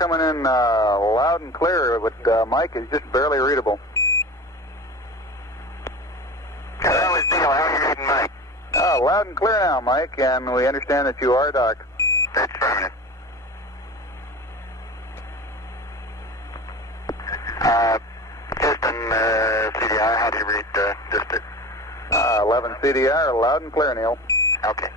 coming in loud and clear, but Mike is just barely readable. Hello, it's Neil. How are you reading, Mike? Loud and clear now, Mike, and we understand that you are docked. That's affirmative. Houston, CDR, how do you read distance? 11 CDR, loud and clear, Neil. Okay.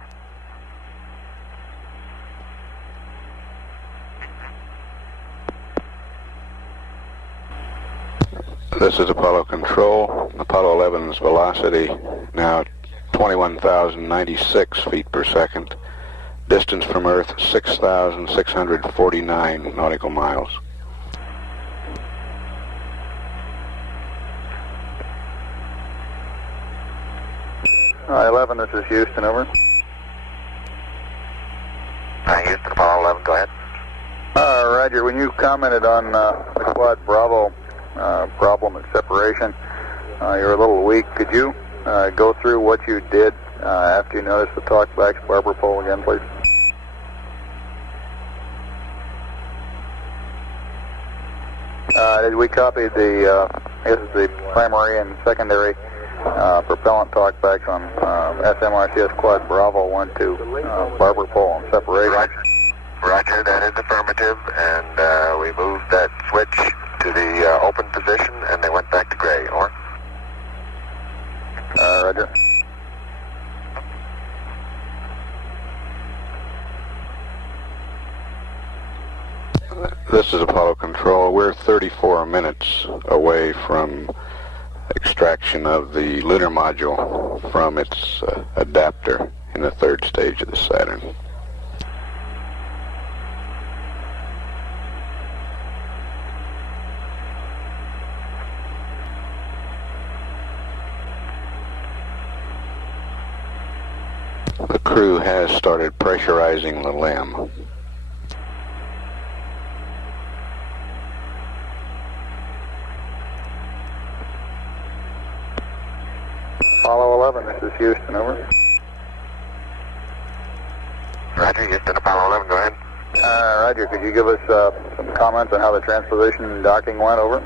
This is Apollo Control. Apollo 11's velocity now 21,096 feet per second. Distance from Earth 6,649 nautical miles. Hi, 11, this is Houston, over. Houston, Apollo 11, go ahead. Roger, when you commented on the Quad Bravo problem at separation, you're a little weak. Could you go through what you did after you noticed the talkback's barber pole again, please? Did we copy the primary and secondary propellant talkbacks on SMRCS Quad Bravo 1 to barber pole on separation? Roger, that is affirmative, and we moved that switch to the open position, and they went back to gray. Over. Roger. This is Apollo Control. We're 34 minutes away from extraction of the lunar module from its adapter in the third stage of the Saturn. The crew has started pressurizing the LEM. Apollo 11, this is Houston, over. Roger, Houston, Apollo 11, go ahead. Roger, could you give us some comments on how the transposition and docking went, over?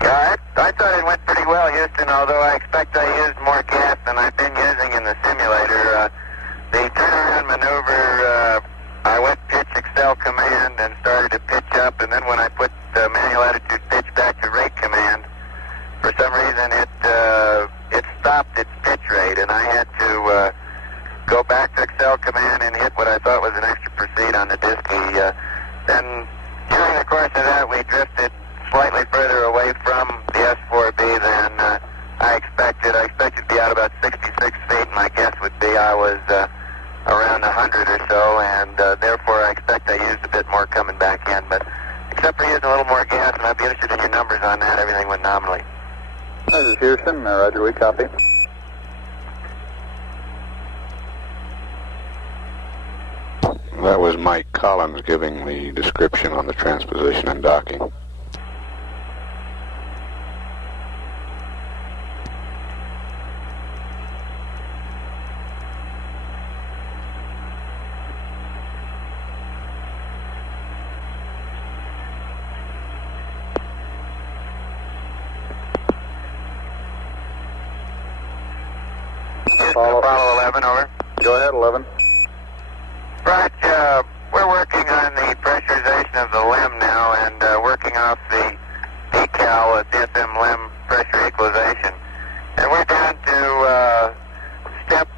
Yeah, I thought it went pretty well, Houston, although I expect I used more gas than I've been using in the simulator. The turnaround maneuver, I went pitch Excel command and started to pitch up, and then when I put the manual attitude pitch back to rate command, for some reason it stopped its pitch rate, and I had to go back to Excel command and hit what I thought was an extra proceed on the diskey. Then during the course of that, we drifted slightly further away from the S4B than I expected. I expected to be out about 66 feet. My guess would be I was around 100 or so, and therefore I expect I used a bit more coming back in. But except for using a little more gas, and I'd be interested in your numbers on that, everything went nominally. This is Houston, Roger, we copy. That was Mike Collins giving the description on the transposition and docking. Apollo 11, over. Go ahead, 11. Right, we're working on the pressurization of the LEM now and working off the decal DSM LEM pressure equalization. And we're down to step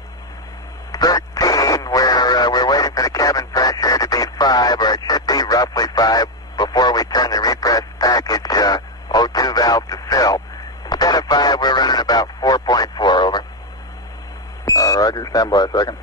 13 where we're waiting for the cabin pressure to be 5, or it should be roughly 5, before we turn the repress package O2 valve to fill. Instead of 5, we're running about 4.4, over. Roger, stand by a second.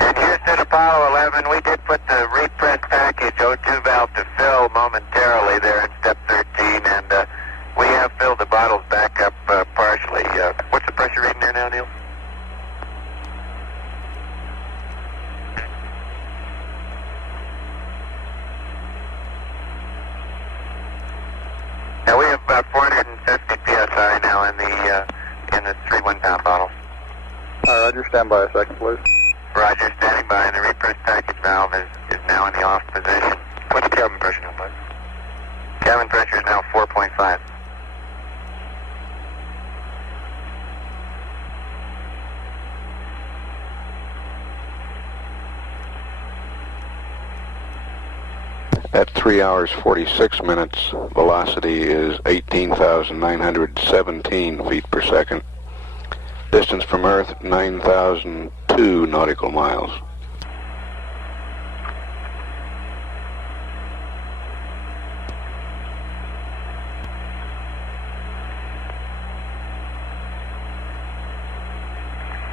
And Houston, Apollo 11, we did put the repress package O2 valve to fill momentarily there in step 13, and we have filled the bottles back up partially. What's the pressure reading there now, Neil? about 450 psi now in the 3-1 pound bottle. Roger, stand by a second, please. Roger, standing by, and the repress package valve is now in the off position. What's the cabin pressure now, bud? Cabin pressure is now 4.5. At 3 hours 46 minutes, velocity is 18,917 feet per second. Distance from Earth, 9,002 nautical miles.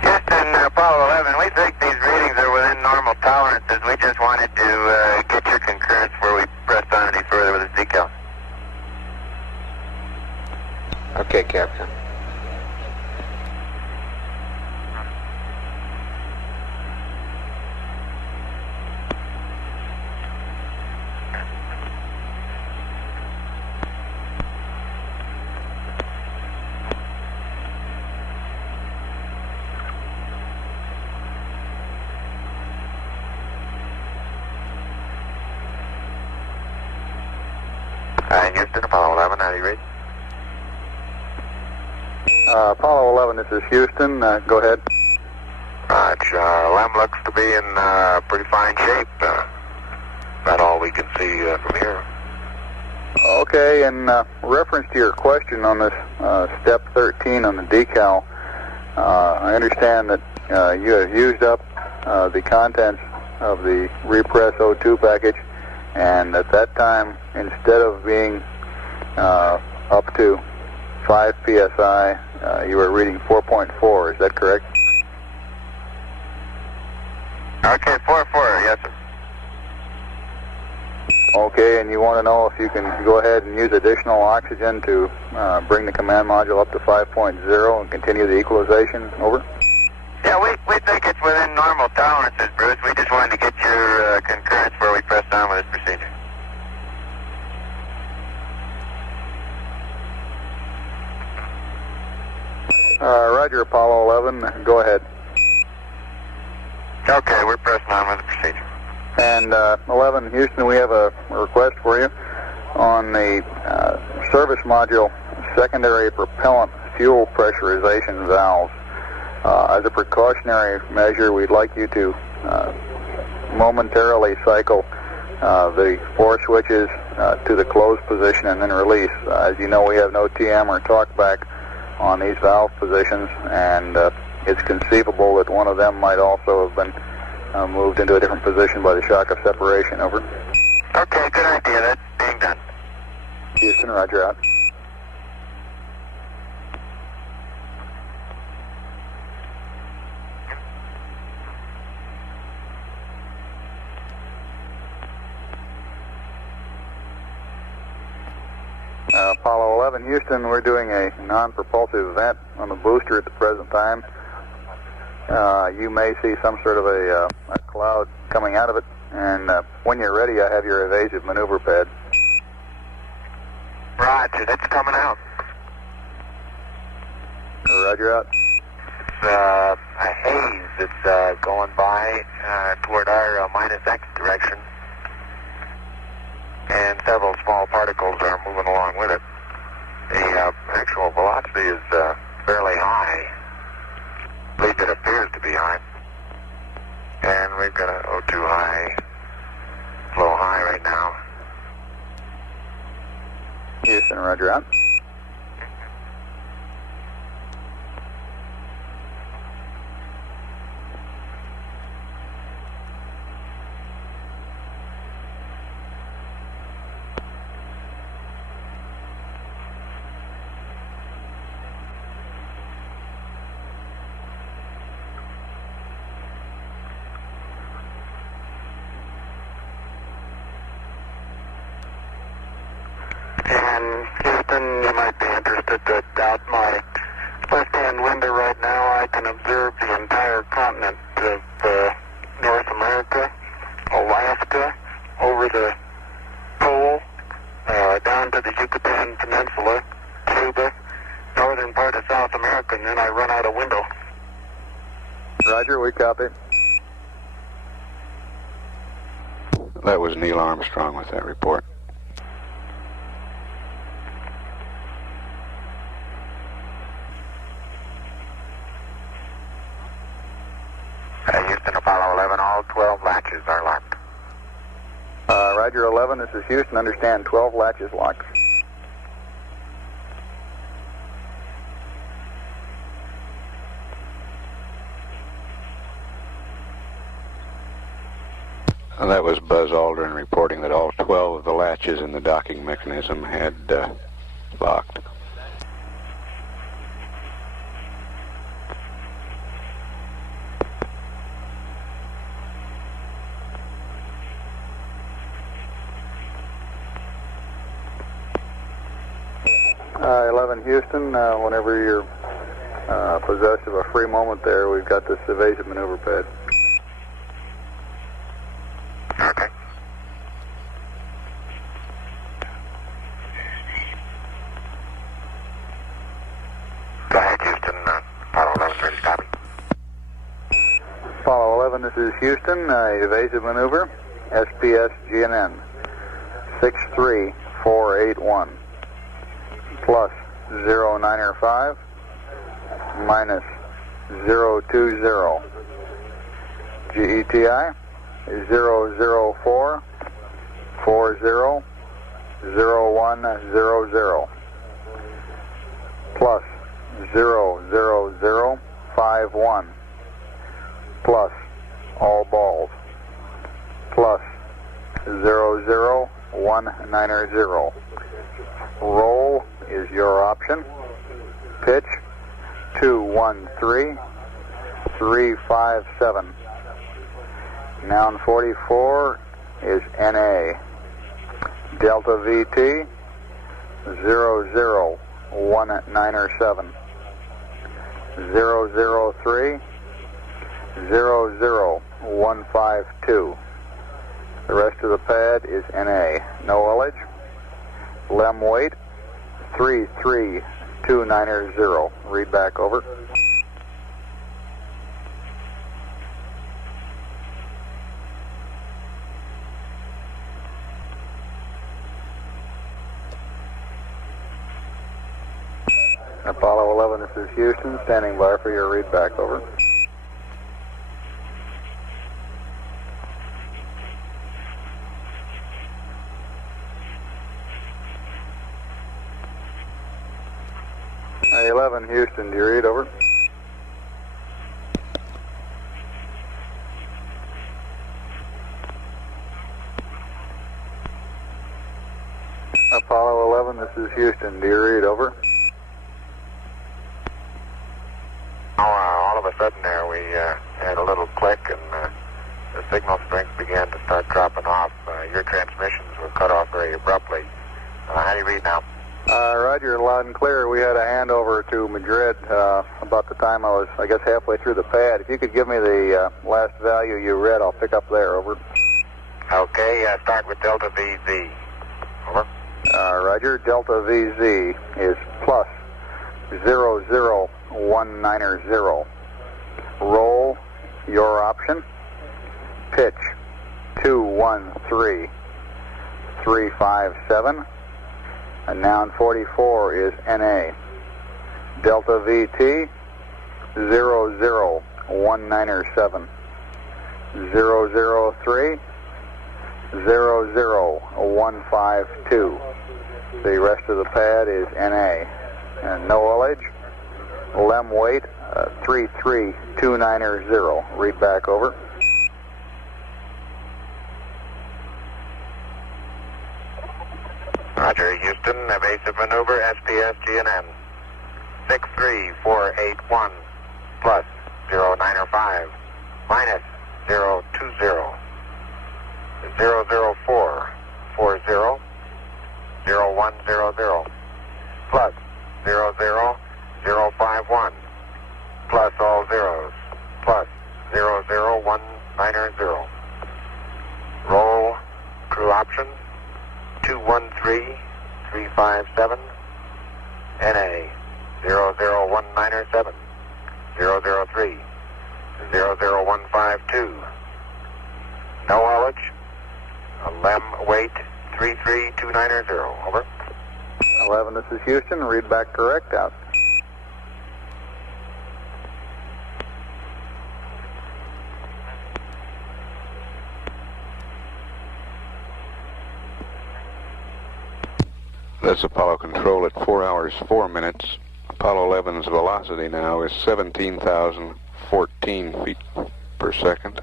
Houston, Apollo 11, we think these readings are within normal tolerances. We just wanted to get your concurrence before we pressed on any further with this decal. Okay, Captain. Houston, Apollo 11, how do you read? Apollo 11, this is Houston. Go ahead. LEM looks to be in pretty fine shape. About all we can see from here. Okay, in reference to your question on this step 13 on the decal, I understand that you have used up the contents of the repress O2 package, and at that time, instead of being up to 5 psi, you were reading 4.4. Is that correct? Okay, 4-4, yes, sir. Okay, and you want to know if you can go ahead and use additional oxygen to bring the command module up to 5.0 and continue the equalization? Over. Yeah, we think it's within normal tolerances, Bruce. We just wanted to get your concurrence before we pressed on with this procedure. Roger, Apollo 11. Go ahead. Okay, we're pressing on with the procedure. And 11, Houston, we have a request for you on the service module secondary propellant fuel pressurization valves. As a precautionary measure, we'd like you to momentarily cycle the 4 switches to the closed position and then release. As you know, we have no TM or talkback on these valve positions, and it's conceivable that one of them might also have been moved into a different position by the shock of separation. Over. Okay, good idea. That's being done. Houston, roger out. Apollo 11, Houston, we're doing a non-propulsive vent on the booster at the present time. You may see some sort of a cloud coming out of it, and when you're ready, I have your evasive maneuver pad. Roger, that's coming out. Roger out. It's a haze that's going by toward our minus X direction, and several small particles are moving along with it. The actual velocity is fairly high. At least it appears to be high. And we've got an O2 high, flow high right now. Houston, roger out. And Houston, you might be interested that out my left-hand window right now, I can observe the entire continent of North America, Alaska, over the pole, down to the Yucatan Yucatan Peninsula, Cuba, northern part of South America, and then I run out a window. Roger, we copy. That was Neil Armstrong with that report. Houston, Apollo 11, all 12 latches are locked. Roger, 11, this is Houston. Understand, 12 latches locked. That was Buzz Aldrin reporting that all 12 of the latches in the docking mechanism had locked. Uh, 11 Houston, whenever you're possessed of a free moment there, we've got this evasive maneuver pad. Okay. Go ahead, Houston. Apollo 11, ready to copy. Apollo 11, this is Houston, evasive maneuver, SPS GNN, 63481, plus 095, minus 020, GETI, 004 40 0100, plus 00051, plus all balls, plus 00190. Roll is your option. Pitch 213357. Noun 44 is NA. Delta VT 00197. 003 00152. The rest of the pad is NA. No ullage. Lem weight 33290. Read back over. Apollo 11, this is Houston, standing by for your read back over. Hey, 11 Houston, do you read over? Apollo 11, this is Houston, do you read over? All of a sudden there we had a little click and the signal strength began to start dropping off. Your transmissions were cut off very abruptly. How do you read now? Roger, loud and clear. We had a handover to Madrid about the time I was, I guess, halfway through the pad. If you could give me the last value you read, I'll pick up there. Over. Okay, start with Delta VZ. Over. Roger, Delta VZ is plus 00190. Roll your option. Pitch 213357. And noun 44 is NA. Delta VT 00197. 003 00152. The rest of the pad is NA. And no ullage. Lem weight 33290. Read back over. Roger, Houston, evasive maneuver, SPS GNN. 63481, plus 095, minus 020, 004 40 0100, plus 00051, plus all zeros, plus 00190. Roll crew option 213357. 357, NA 00197, 003, 00152. No haulage. LEM weight 33290, over. 11, this is Houston. Read back correct, out. That's Apollo Control at 4 hours 4 minutes. Apollo 11's velocity now is 17,014 feet per second.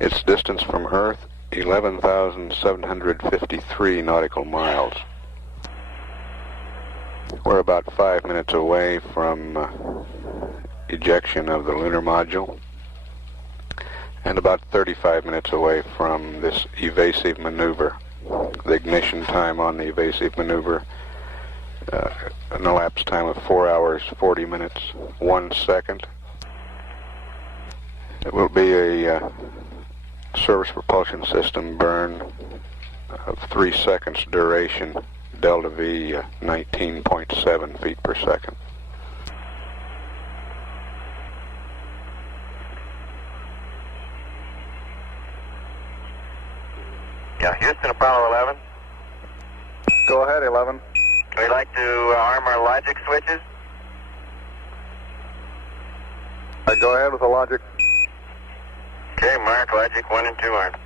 Its distance from Earth, 11,753 nautical miles. We're about 5 minutes away from ejection of the lunar module, and about 35 minutes away from this evasive maneuver. The ignition time on the evasive maneuver, an elapsed time of 4 hours 40 minutes 1 second. It will be a service propulsion system burn of 3 seconds duration, delta V 19.7 feet per second. Yeah, Houston, Apollo 11. Go ahead, 11. We'd like to arm our logic switches. Go ahead with the logic. Okay, mark logic 1 and 2 armed.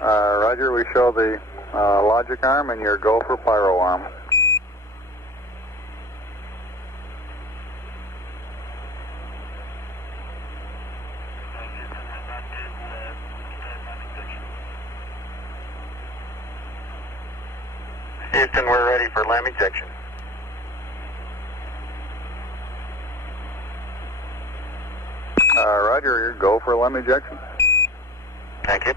Roger, we show the logic arm and your go for pyro arm. Houston, we're ready for LEM ejection. Roger, your go for LEM ejection. Thank you.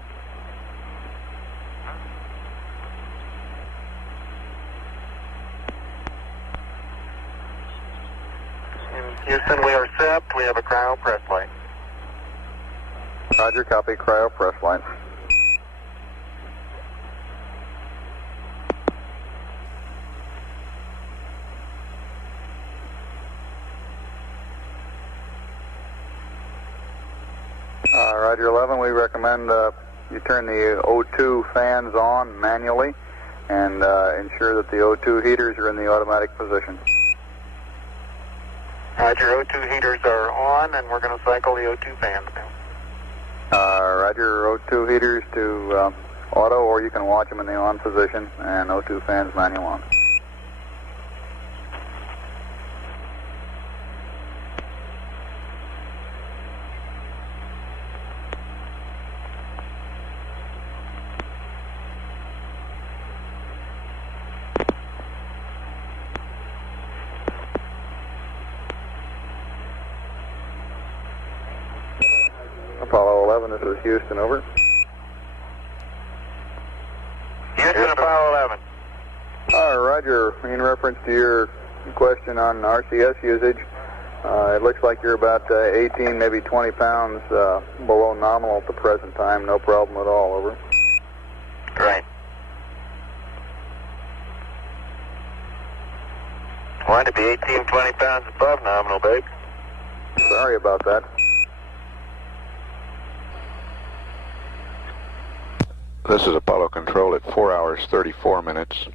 Houston, we are set. We have a cryo press light. Roger, copy, cryo press line. Roger, 11, we recommend you turn the O2 fans on manually and ensure that the O2 heaters are in the automatic position. Roger, O2 heaters are on, and we're going to cycle the O2 fans now. Roger, O2 heaters to auto, or you can watch them in the on position, and O2 fans manual on. Apollo 11, this is Houston, over. Houston, Apollo 11. Roger, in reference to your question on RCS usage, it looks like you're about 18, maybe 20 pounds below nominal at the present time. No problem at all, over. Right. Want to be 18, 20 pounds above nominal, babe. Sorry about that. This is Apollo Control at 4 hours 34 minutes.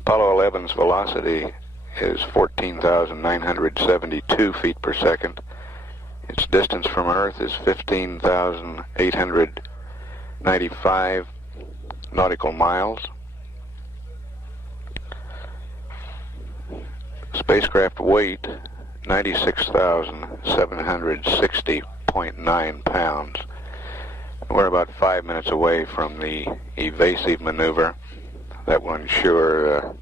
Apollo 11's velocity is 14,972 feet per second. Its distance from Earth is 15,895 nautical miles. Spacecraft weight, 96,760.9 pounds. We're about 5 minutes away from the evasive maneuver. That will ensure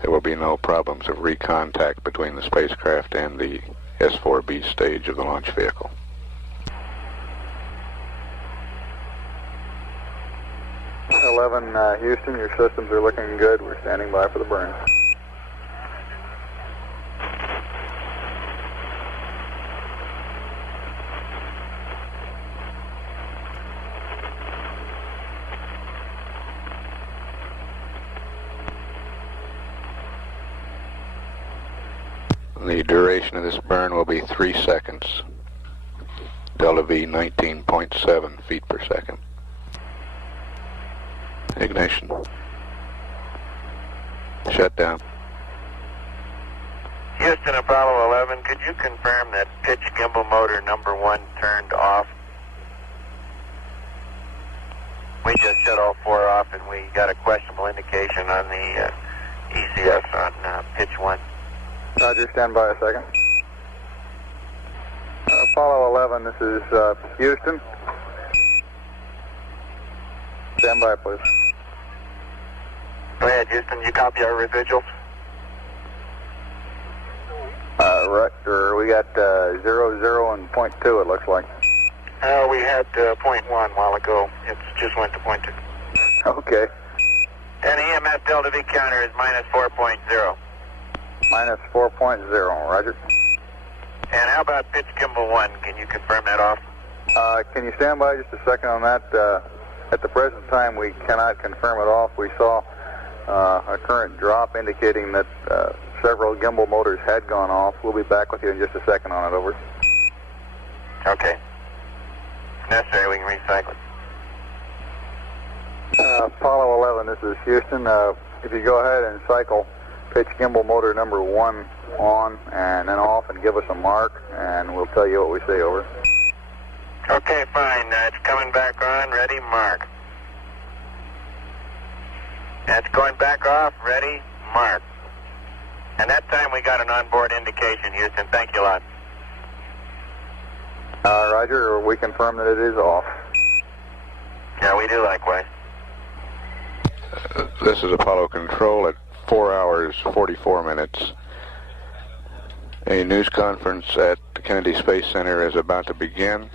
there will be no problems of recontact between the spacecraft and the S-4B stage of the launch vehicle. Houston, your systems are looking good. We're standing by for the burn. The duration of this burn will be 3 seconds. Delta V 19.7 feet per second. Ignition. Shut down. Houston, Apollo 11, could you confirm that pitch gimbal motor number 1 turned off? We just shut all 4 off and we got a questionable indication on the ECS on pitch 1. Roger, stand by a second. Apollo 11, this is Houston. Stand by, please. Go ahead, Houston. You copy our residuals? Right, we got 00 and .2, it looks like. We had .1 a while ago. It just went to .2. Okay. And the EMS Delta V counter is minus 4.0. Minus 4.0, roger. And how about pitch gimbal 1? Can you confirm that off? Can you stand by just a second on that? At the present time, we cannot confirm it off. We saw a current drop indicating that several gimbal motors had gone off. We'll be back with you in just a second on it, over. Okay. If necessary, we can recycle it. Apollo 11, this is Houston. If you go ahead and cycle pitch gimbal motor number 1 on and then off and give us a mark, and we'll tell you what we say, over. Okay, fine. It's coming back on. Ready, mark. That's going back off. Ready, mark. And that time we got an onboard indication, Houston. Thank you a lot. Roger, we confirm that it is off. Yeah, we do likewise. This is Apollo Control at 4 hours 44 minutes. A news conference at the Kennedy Space Center is about to begin.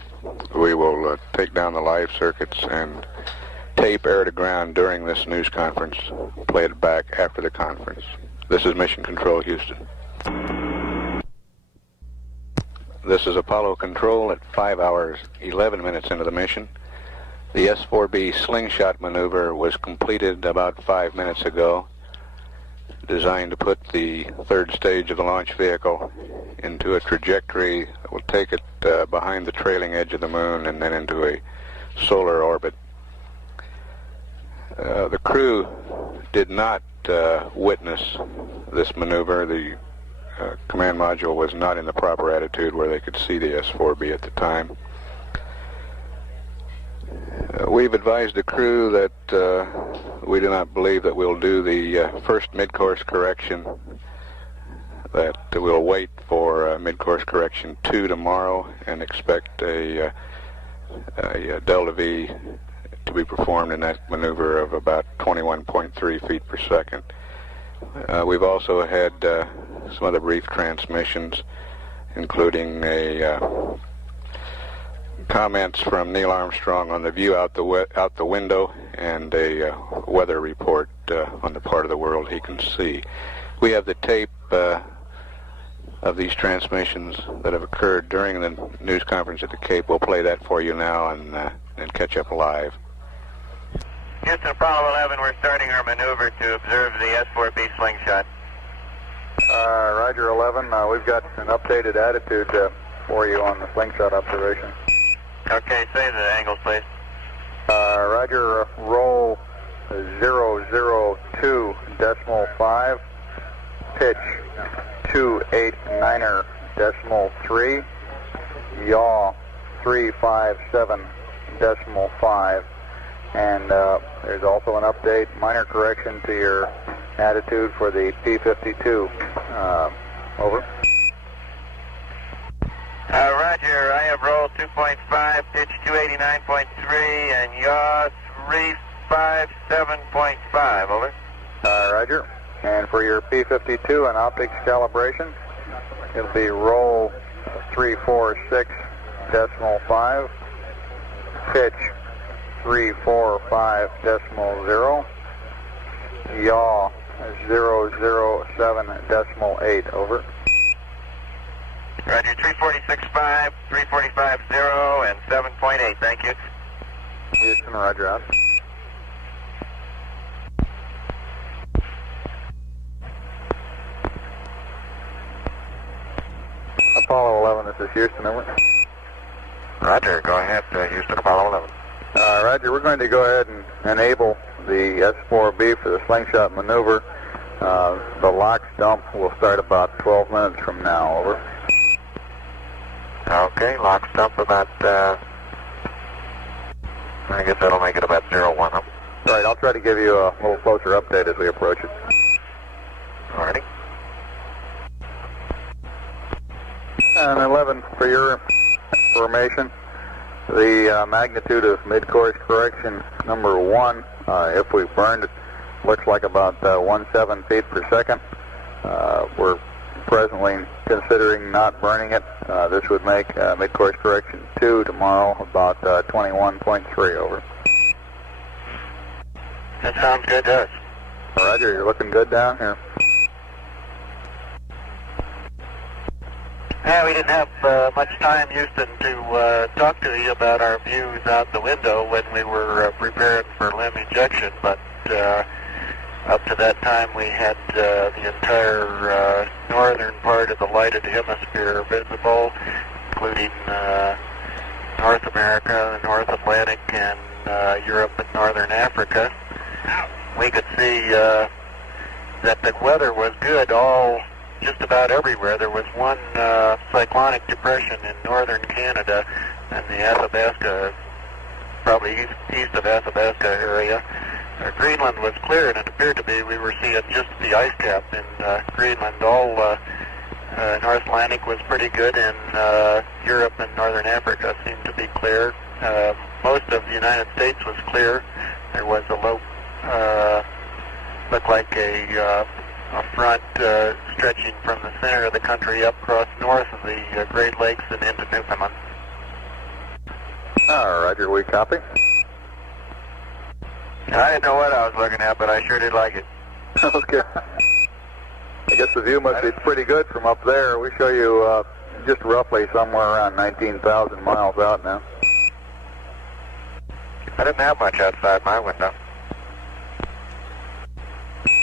We will take down the live circuits and tape air to ground during this news conference, play it back after the conference. This is Mission Control, Houston. This is Apollo Control at 5 hours 11 minutes into the mission. The S-4B slingshot maneuver was completed about 5 minutes ago, designed to put the third stage of the launch vehicle into a trajectory that will take it behind the trailing edge of the moon and then into a solar orbit. The crew did not witness this maneuver. The command module was not in the proper attitude where they could see the S-4B at the time. We've advised the crew that we do not believe that we'll do the first mid-course correction, that we'll wait for mid-course correction 2 tomorrow and expect a Delta V to be performed in that maneuver of about 21.3 feet per second. We've also had some other brief transmissions, including comments from Neil Armstrong on the view out the window and a weather report on the part of the world he can see. We have the tape of these transmissions that have occurred during the news conference at the Cape. We'll play that for you now and catch up live. Houston, Apollo 11, we're starting our maneuver to observe the S-4B slingshot. Roger, 11. We've got an updated attitude for you on the slingshot observation. Okay, say the angles, please. Roger, roll 002.5, pitch 289.3, yaw 357.5, and there's also an update, minor correction to your attitude for the P-52. Over. Roger, I have roll 2.5, pitch 289.3, and yaw 357.5, over. Roger. And for your P-52 and optics calibration, it'll be roll 346.5, pitch 345.0, yaw 007.8, over. Roger, 346.5, 345.0, and 7.8, thank you. Houston, roger out. Apollo 11, this is Houston, over. Roger, go ahead, Houston, Apollo 11. Roger, we're going to go ahead and enable the S4B for the slingshot maneuver. The LOX dump will start about 12 minutes from now, over. Okay, LOX dump about, I guess that'll make it about 01, huh? All right, I'll try to give you a little closer update as we approach it. Alrighty. And 11, for your information, the magnitude of mid-course correction number 1, if we burned it, looks like about 17 feet per second. We're presently considering not burning it. This would make mid-course correction 2 tomorrow about 21.3, over. That sounds good to us. Roger, you're looking good down here. Yeah, we didn't have much time, Houston, to talk to you about our views out the window when we were preparing for limb ejection, but up to that time we had the entire northern part of the lighted hemisphere visible, including North America, the North Atlantic, and Europe and Northern Africa. We could see that the weather was good just about everywhere. There was one cyclonic depression in northern Canada and the Athabasca, probably east of Athabasca area. Greenland was clear, and it appeared to be we were seeing just the ice cap in Greenland. All North Atlantic was pretty good, and Europe and Northern Africa seemed to be clear. Most of the United States was clear. There was a low, looked like a front stretching from the center of the country up across north of the Great Lakes and into Newfoundland. Roger, we copy. I didn't know what I was looking at, but I sure did like it. Okay. I guess the view must be pretty good from up there. We show you just roughly somewhere around 19,000 miles out now. I didn't have much outside my window.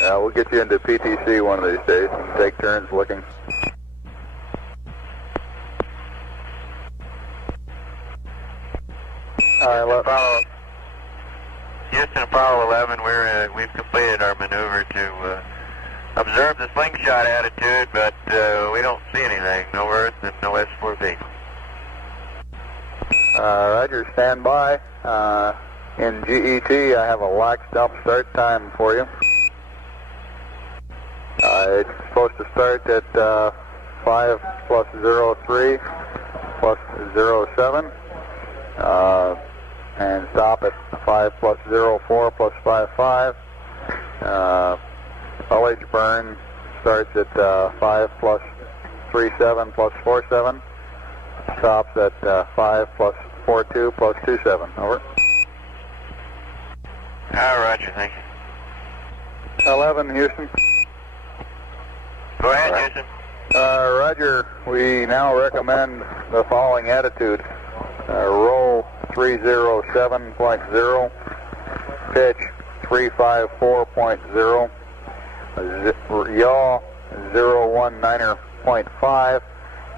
Yeah, we'll get you into PTC one of these days and take turns looking. Apollo, Houston, Apollo 11, we've completed our maneuver to observe the slingshot attitude, but we don't see anything. No Earth and no S4B. Roger, stand by. In GET, I have a LOX dump start time for you. It's supposed to start at 5 plus 03 plus 07 and stop at 5 plus 04 plus 55. Ullage burn starts at 5 plus 37 plus 47. Stops at 5 plus 42 plus 27. Over. Roger, thank you. 11, Houston. Go ahead, Houston. Roger, we now recommend the following attitude. Roll 307.0, pitch 354.0, yaw 019.5,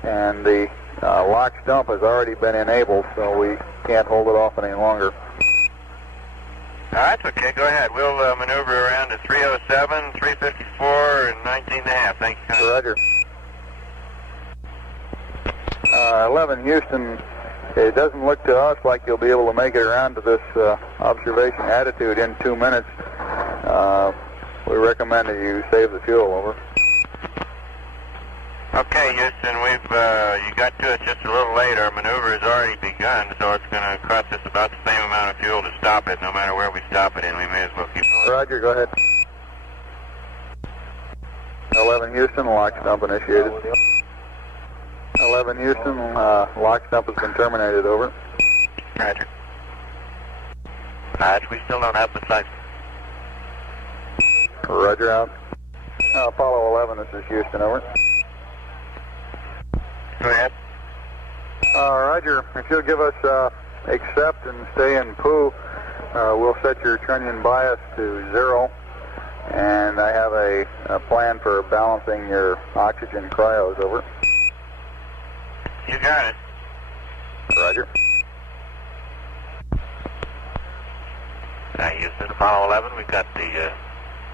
and the LOX dump has already been enabled, so we can't hold it off any longer. That's okay, go ahead. We'll maneuver around to 307, 354, and 19.5. Thank you. Roger. 11, Houston, it doesn't look to us like you'll be able to make it around to this observation attitude in 2 minutes. We recommend that you save the fuel, over. Okay, Houston, you got to us just a little late. Our maneuver has already begun, so it's going to cost us about the same amount of fuel to stop it, no matter where we stop it in. We may as well keep going. Roger, go ahead. 11, Houston, LOX dump initiated. 11, Houston, LOX dump has been terminated, over. Roger. We still don't have the sight. Roger, out. Apollo 11, this is Houston, over. Go ahead. Roger, if you'll give us accept and stay in POO, we'll set your trunnion bias to 0, and I have a plan for balancing your oxygen cryos, over. You got it. Roger. Houston, Apollo 11, we've got the,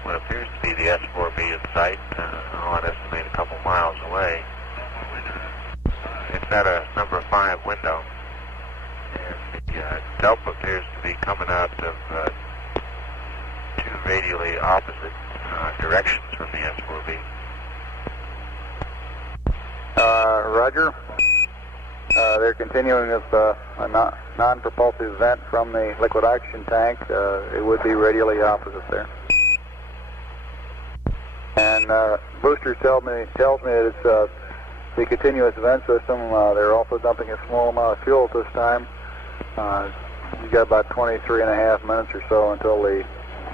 what appears to be the S-4B in sight. I'd estimate a couple miles away. It's at a number 5 window. And the Delta appears to be coming out of two radially opposite directions from the S-4B. Roger. They're continuing with a non-propulsive vent from the liquid oxygen tank. It would be radially opposite there. And booster tells me that it's the continuous vent system. They're also dumping a small amount of fuel at this time. You've got about 23 and a half minutes or so until the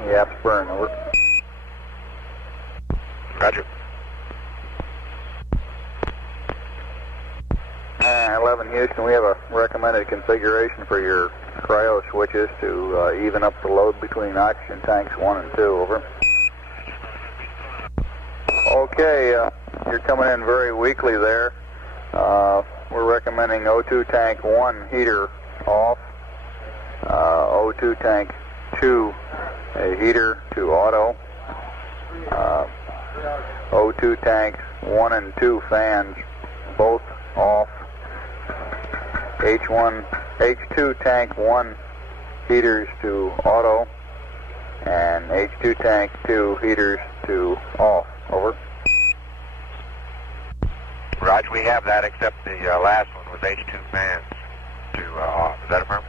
apps burn. Over. Roger. 11 Houston, we have a recommended configuration for your cryo switches to even up the load between oxygen tanks 1 and 2. Over. Okay, you're coming in very weakly there. We're recommending O2 tank 1 heater off, O2 tank 2 a heater to auto, O2 tanks 1 and 2 fans both off, H2 tank 1 heaters to auto, and H2 tank 2 heaters to off. Over. Roger, we have that, except the last one was H2 fans to off. Is that affirmed?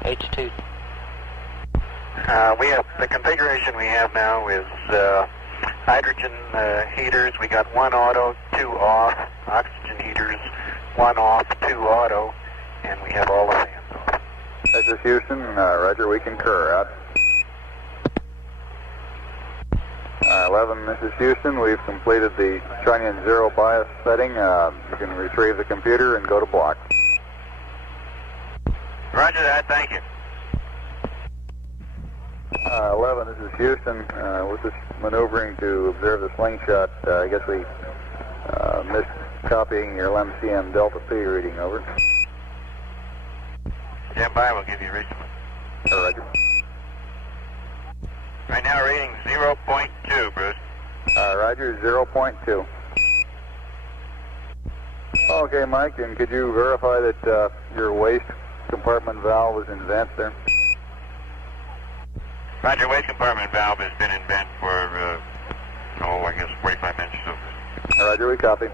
H2. We have the configuration we have now is hydrogen heaters. We got 1 auto, 2 off. Oxygen heaters, 1 off, 2 auto, and we have all the fans off. This is Houston. Roger, we concur. Out. 11, this is Houston. We've completed the Trunnion zero bias setting. You can retrieve the computer and go to block. Roger that. Thank you. 11, this is Houston. We're just maneuvering to observe the slingshot. I guess we missed copying your LMCM Delta P reading. Over. Stand by. We'll give you a reading. Roger. Right now, reading 0.2, Bruce. Roger, 0.2. Okay, Mike, and could you verify that your waste compartment valve is in vent there? Roger, waste compartment valve has been in vent for, I guess 45 minutes or so. Roger, we copy.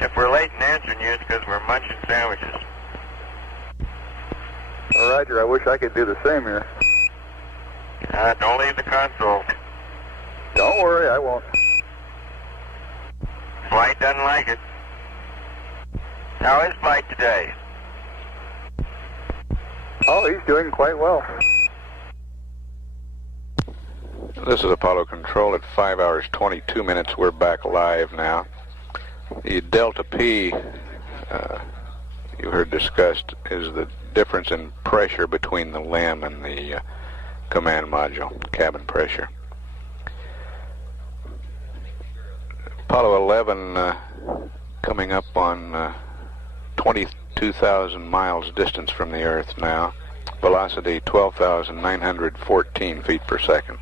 If we're late in answering you, it's because we're munching sandwiches. Roger, I wish I could do the same here. Don't leave the console. Don't worry, I won't. Flight doesn't like it. How is flight today? Oh, he's doing quite well. This is Apollo Control at 5 hours 22 minutes. We're back live now. The Delta P you heard discussed is the difference in pressure between the LEM and the command module, cabin pressure. Apollo 11 coming up on 22,000 miles distance from the Earth now. Velocity 12,914 feet per second.